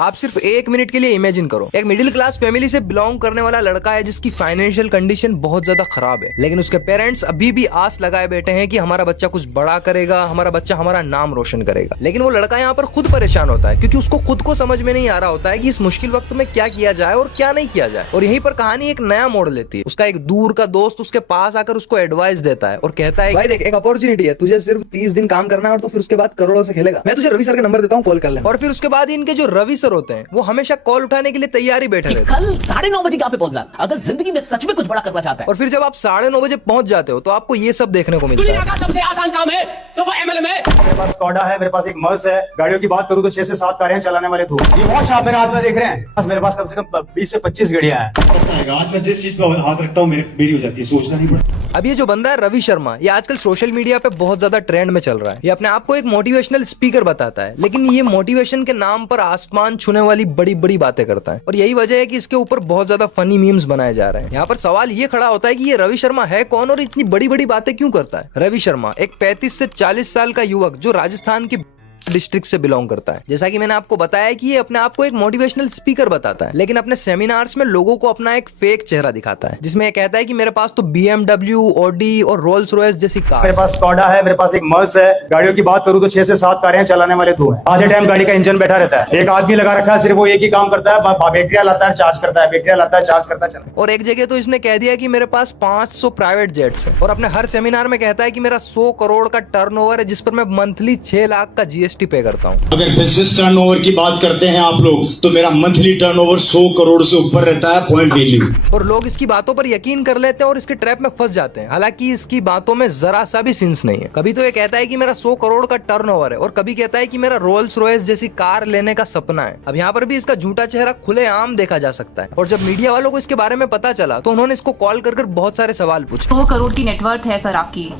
आप सिर्फ 1 मिनट के लिए इमेजिन करो, एक मिडिल क्लास फैमिली से बिलोंग करने वाला लड़का है जिसकी फाइनेंशियल कंडीशन बहुत ज्यादा खराब है, लेकिन उसके पेरेंट्स अभी भी आस लगाए बैठे हैं कि हमारा बच्चा कुछ बड़ा करेगा, हमारा बच्चा हमारा नाम रोशन करेगा। लेकिन वो लड़का यहाँ पर खुद परेशान होता है क्योंकि उसको खुद को समझ में नहीं आ रहा होता है कि इस मुश्किल वक्त में क्या किया जाए और क्या नहीं किया जाए। और यहीं पर कहानी एक नया मोड़ लेती है। उसका एक दूर का दोस्त उसके पास आकर उसको एडवाइस देता है और कहता है, भाई देख, एक अपॉर्चुनिटी है, तुझे सिर्फ 30 दिन काम करना है और तो फिर उसके बाद करोड़ों से खेलेगा। मैं तुझे रवि सर का नंबर देता हूँ, कॉल कर ले। और फिर उसके बाद इनके जो रवि सर होते हैं वो हमेशा कॉल उठाने के लिए तैयार ही बैठे रहते हैं। कल 9:30 बजे यहाँ पे पहुंच जाना अगर जिंदगी में सच में कुछ बड़ा करना चाहता है। और फिर जब आप 9:30 बजे पहुंच जाते हो तो आपको ये सब देखने को मिलता है। दुनिया का सबसे आसान काम है तो वो एमएलएम है। मेरे पास स्कॉडा है, मेरे पास एक मर्स है। गाड़ियों की बात करूं तो 6 से 7 कारें चलाने वाले दो। ये वॉच आप मेरे हाथ में देख रहे हैं, बस मेरे पास कम से कम 20 से 25 गाड़ियां हैं। आज मैं जिस चीज पर हाथ रखता हूँ मेरी हो जाती है, सोचना नहीं पड़ता। अब ये जो बंदा है रवि शर्मा, ये आजकल सोशल मीडिया पे बहुत ज्यादा ट्रेंड में चल रहा है। ये अपने आप को एक मोटिवेशनल स्पीकर बताता है, लेकिन ये मोटिवेशन के नाम पर आसमान छूने वाली बड़ी बड़ी बातें करता है। और यही वजह है कि इसके ऊपर बहुत ज्यादा फनी मीम्स बनाए जा रहे हैं। यहाँ पर सवाल ये खड़ा होता है कि ये रवि शर्मा है कौन और इतनी बड़ी बड़ी बातें क्यों करता है। रवि शर्मा एक 35 से 40 साल का युवक जो राजस्थान की डिस्ट्रिक्ट से बिलोंग करता है। जैसा कि मैंने आपको बताया कि ये अपने आप को एक मोटिवेशनल स्पीकर बताता है, लेकिन अपने सेमिनार्स में लोगों को अपना एक फेक चेहरा दिखाता है, जिसमें ये कहता है कि मेरे पास तो BMW, ऑडी और रोल्स रॉयस जैसी कार। मेरे पास स्कॉडा है, मेरे पास एक मर्स है। गाड़ियों की बात करूं तो 6 से 7 कारें चलाने वाले दो हैं। आधे टाइम गाड़ी का इंजन बैठा रहता है, एक आदमी लगा रखा है, सिर्फ वो एक ही काम करता है, बैटरियां लाता है, चार्ज करता है, बैटरियां लाता है, चार्ज करता है, चला। और एक जगह तो इसने कह दिया कि मेरे पास 500 प्राइवेट जेट्स हैं। और अपने हर सेमिनार में कहता है कि मेरा 100 करोड़ का टर्नओवर है जिस पर मैं मंथली 6 लाख का GST पे करता हूँ। अगर बिजनेस टर्नओवर की बात करते हैं आप लोग तो मेरा मंथली टर्नओवर 100 करोड़ से ऊपर रहता है पॉइंट वैल्यू। और लोग इसकी बातों पर यकीन कर लेते हैं और इसके ट्रैप में फंस जाते हैं। हालांकि इसकी बातों में जरा सा भी सेंस नहीं है। कभी तो ये कहता है कि मेरा 100 करोड़ का टर्नओवर है और कभी कहता है कि मेरा रोल्स रॉयस जैसी कार लेने का सपना है। अब यहाँ पर भी इसका झूठा चेहरा खुलेआम देखा जा सकता है। और जब मीडिया वालों को इसके बारे में पता चला तो उन्होंने इसको कॉल कर बहुत सारे सवाल पूछे। 100 करोड़ की नेटवर्थ है सर आपकी?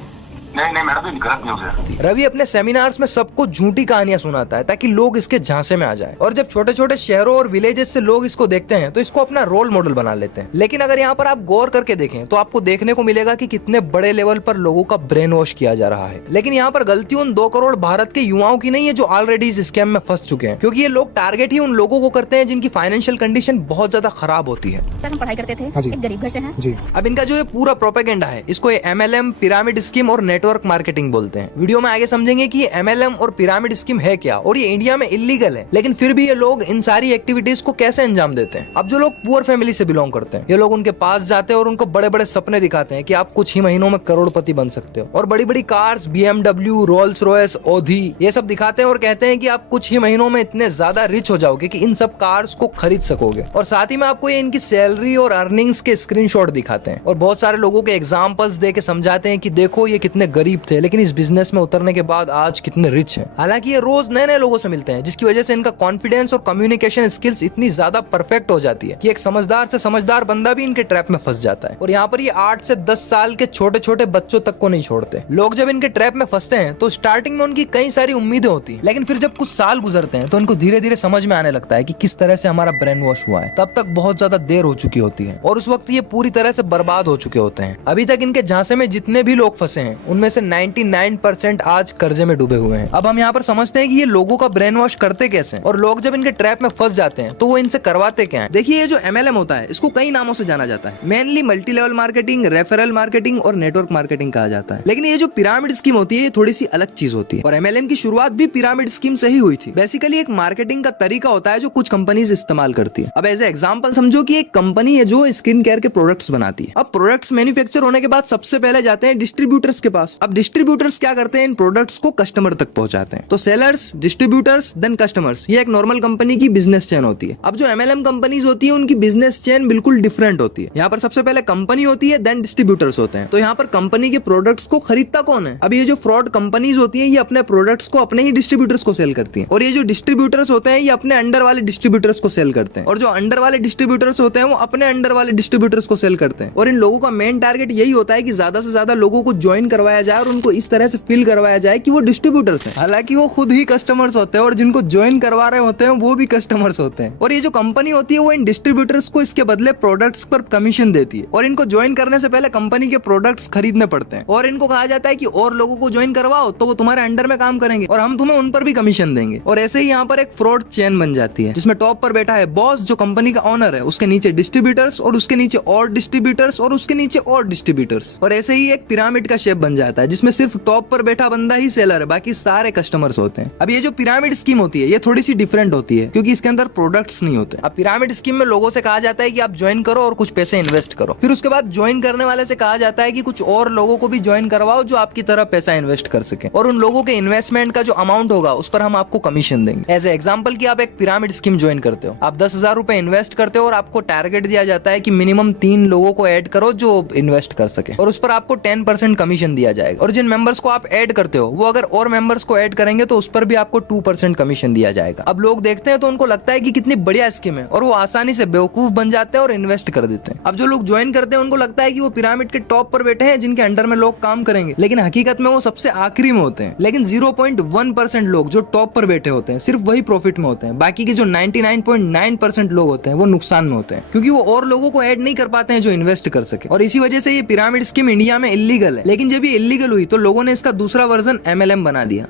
नहीं मेरा तो गलत न्यूज़ है। रवि अपने सेमिनार्स में सबको झूठी कहानियां सुनाता है ताकि लोग इसके झांसे में आ जाए। और जब छोटे छोटे शहरों और विलेजेस से लोग इसको देखते हैं तो इसको अपना रोल मॉडल बना लेते हैं। लेकिन अगर यहाँ पर आप गौर करके देखें तो आपको देखने को मिलेगा कि कितने बड़े लेवल पर लोगों का ब्रेन वॉश किया जा रहा है। लेकिन यहाँ पर गलती उन 2 करोड़ भारत के युवाओं की नहीं है जो ऑलरेडी इस स्कैम में फंस चुके हैं, क्योंकि ये लोग टारगेट ही उन लोगों को करते हैं जिनकी फाइनेंशियल कंडीशन बहुत ज्यादा खराब होती है। सर हम पढ़ाई करते थे, एक गरीब घर से हैं। जी। अब इनका जो ये पूरा प्रोपेगेंडा है इसको ये MLM, पिरामिड स्कीम और नेटवर्क मार्केटिंग बोलते हैं। वीडियो में आगे समझेंगे कि ये MLM और पिरामिड स्कीम है क्या और ये इंडिया में इलीगल है, लेकिन फिर भी ये लोग इन सारी एक्टिविटीज को कैसे अंजाम देते हैं। अब जो लोग पुअर फैमिली से बिलोंग करते हैं ये लोग उनके पास जाते हैं और उनको बड़े बड़े सपने दिखाते हैं कि आप कुछ ही महीनों में करोड़पति बन सकते हो। और बड़ी बड़ी cars, BMW, Rolls Royce, Audi ये सब दिखाते हैं और कहते हैं कि आप कुछ ही महीनों में इतने ज्यादा रिच हो जाओगे कि इन सब कार्स को खरीद सकोगे। और साथ ही में आपको ये इनकी सैलरी और अर्निंग्स के स्क्रीनशॉट दिखाते हैं और बहुत सारे लोगों के एग्जांपल्स दे के समझाते हैं कि देखो ये कितने गरीब थे लेकिन इस बिजनेस में उतरने के बाद आज कितने रिच हैं। हालांकि ये रोज नए नए लोगों से मिलते हैं जिसकी वजह से इनका कॉन्फिडेंस और कम्युनिकेशन स्किल्स इतनी ज्यादा परफेक्ट हो जाती है कि एक समझदार से समझदार बंदा भी इनके ट्रैप में फंस जाता है। और यहाँ पर ये 8 से 10 साल के छोटे छोटे बच्चों तक को नहीं छोड़ते। लोग जब इनके ट्रैप में फंसते हैं तो स्टार्टिंग में उनकी कई सारी उम्मीदें होती है, लेकिन फिर जब कुछ साल गुजरते हैं तो उनको धीरे धीरे समझ में आने लगता है कि किस तरह से हमारा ब्रेन वॉश हुआ है। तब तक बहुत ज्यादा देर हो चुकी होती है और उस वक्त ये पूरी तरह से बर्बाद हो चुके होते हैं। अभी तक इनके झांसे में जितने भी लोग फंसे हैं उनमें से 99% आज कर्जे में डूबे हुए हैं। अब हम यहाँ पर समझते हैं कि ये लोगों का ब्रेन वॉश करते कैसे हैं और लोग जब इनके ट्रैप में फंस जाते हैं तो वो इनसे करवाते क्या है। देखिए ये जो MLM होता है इसको कई नामों से जाना जाता है। Mainly multi level marketing, referral marketing और नेटवर्क मार्केटिंग कहा जाता है। लेकिन ये जो पिरामिड स्कीम होती है ये थोड़ी सी अलग चीज होती है। और MLM की शुरुआत भी पिरामिड स्कीम से ही हुई थी। बेसिकली एक मार्केटिंग का तरीका होता है जो कुछ कंपनीज इस्तेमाल करती है। अब एज एग्जाम्पल समझो कि एक कंपनी है जो स्किन केयर के प्रोडक्ट्स बनाती है। अब प्रोडक्ट्स मैन्युफैक्चर होने के बाद सबसे पहले जाते हैं डिस्ट्रीब्यूटर्स के पास। अब डिस्ट्रीब्यूटर्स क्या करते हैं, इन प्रोडक्ट्स को कस्टमर तक पहुंचाते हैं। तो सेलर्स, डिस्ट्रीब्यूटर्स, देन कस्टमर्स, ये एक नॉर्मल कंपनी की बिजनेस चेन होती है। अब जो MLM कंपनीज होती है उनकी बिजनेस चेन बिल्कुल डिफरेंट होती है। यहाँ पर सबसे पहले कंपनी होती है, देन डिस्ट्रीब्यूटर्स होते हैं। तो यहाँ पर कंपनी के प्रोडक्ट्स को खरीदता कौन है? अब ये जो फ्रॉड कंपनीज होती है ये अपने प्रोडक्ट्स को अपने ही डिस्ट्रीब्यूटर्स को सेल करती है और ये जो डिस्ट्रीब्यूटर्स होते हैं ये अपने अंडर वाले डिस्ट्रीब्यूटर्स को सेल करते हैं और जो अंडर वाले डिस्ट्रीब्यूटर्स होते हैं वो अपने अंडर वाले डिस्ट्रीब्यूटर्स को सेल करते हैं। और इन लोगों का मेन टारगेट यही होता है कि ज्यादा से ज्यादा लोगों को ज्वाइन करवाया करवाया जाए और उनको इस तरह से फील करवाया जाए कि वो डिस्ट्रीब्यूटर्स हैं, हालांकि वो खुद ही कस्टमर्स होते हैं और जिनको ज्वाइन करवा रहे होते हैं वो भी कस्टमर्स होते हैं। और ये जो कंपनी होती है वो इन डिस्ट्रीब्यूटर्स को इसके बदले प्रोडक्ट्स पर कमीशन देती है और इनको ज्वाइन करने से पहले कंपनी के प्रोडक्ट्स खरीदने पड़ते हैं और इनको कहा जाता है कि और लोगों को ज्वाइन करवाओ तो वो तुम्हारे अंडर में काम करेंगे और हम तुम्हें उन पर भी कमीशन देंगे। और ऐसे ही यहाँ पर एक फ्रॉड चेन बन जाती है जिसमें टॉप पर बैठा है बॉस जो कंपनी का ओनर है, उसके नीचे डिस्ट्रीब्यूटर्स और उसके नीचे और डिस्ट्रीब्यूटर्स और उसके नीचे और डिस्ट्रीब्यूटर्स, और ऐसे ही एक पिरामिड का शेप बन जाता है जिसमें सिर्फ टॉप पर बैठा बंदा ही सेलर है, बाकी सारे कस्टमर्स होते हैं। अब ये जो पिरामिड स्कीम होती है ये थोड़ी सी डिफरेंट होती है क्योंकि इसके अंदर प्रोडक्ट्स नहीं होते। अब पिरामिड स्कीम में लोगों से कहा जाता है कि आप ज्वाइन करो और कुछ पैसे इन्वेस्ट करो, फिर उसके बाद ज्वाइन करने वाले से कहा जाता है कि कुछ और लोगों को भी ज्वाइन करवाओ जो आपकी तरह पैसा इन्वेस्ट कर सके और उन लोगों के इन्वेस्टमेंट का जो अमाउंट होगा उस पर हम आपको कमीशन देंगे। एज एग्जांपल कि आप एक पिरामिड स्कीम ज्वाइन करते हो, आप 10,000 रुपए इन्वेस्ट करते हो और आपको टारगेट दिया जाता है कि मिनिमम 3 लोगों को ऐड करो जो इन्वेस्ट कर सके और उस पर आपको 10% कमीशन दिया जाएगा। और जिन मेंबर्स को आप ऐड करते हो वो अगर और मेंबर्स को ऐड करेंगे तो उस पर भी आपको 2% कमीशन दिया जाएगा। अब लोग देखते हैं तो उनको लगता है कि कितनी बढ़िया स्कीम है और वो आसानी से बेवकूफ बन जाते हैं और इन्वेस्ट कर देते हैं। अब जो लोग ज्वाइन करते हैं उनको लगता है कि वो पिरामिड के टॉप पर बैठे हैं जिनके अंडर में लोग काम करेंगे, लेकिन हकीकत में वो सबसे आखिरी में होते हैं। लेकिन 0.1% लोग जो टॉप पर बैठे होते हैं सिर्फ वही प्रॉफिट में होते हैं, बाकी के जो 99.9% लोग होते हैं वो नुकसान में होते हैं क्योंकि वो और लोगों को ऐड नहीं कर पाते हैं जो इन्वेस्ट कर सके। और इसी वजह से ये पिरामिड स्कीम इंडिया में इलीगल है, लेकिन जब ये इलीगल हुई तो लोगों ने इसका दूसरा वर्जन MLM बना दिया।